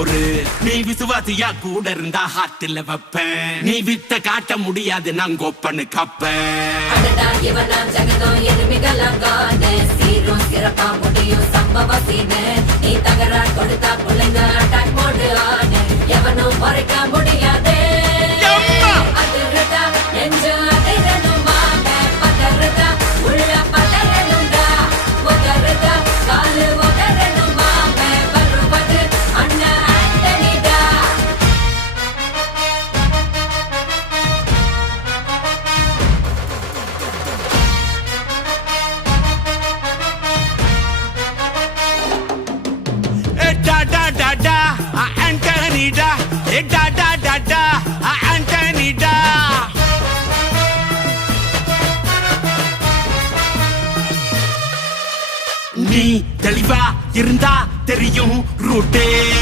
பொறு. நீ விசுவாசியா கூட இருந்தா ஹார்ட்ல வைப்பேன். நீ வித்த காட்ட முடியாது நான் கோப்பனு கப்பேன். சீரும் சிறப்பா முடியும் சம்பவ சீனு. நீ தகராறு கொடுத்தா பிள்ளைங்க அட்டாக் மோடு ஆனு. எவனும் மறைக்க முடியாது. அதிருதா நெஞ்சு அதிரணுமாங்க. பதறுதா உள்ள பதறணுண்டா. உதறுதா காலு உதறணுமாங்க. வருவது அண்ணன் ஆண்டனிடா. Antonida, Antonida. நீ தெளிவா இருந்தா தெரியும் ரூட்டே.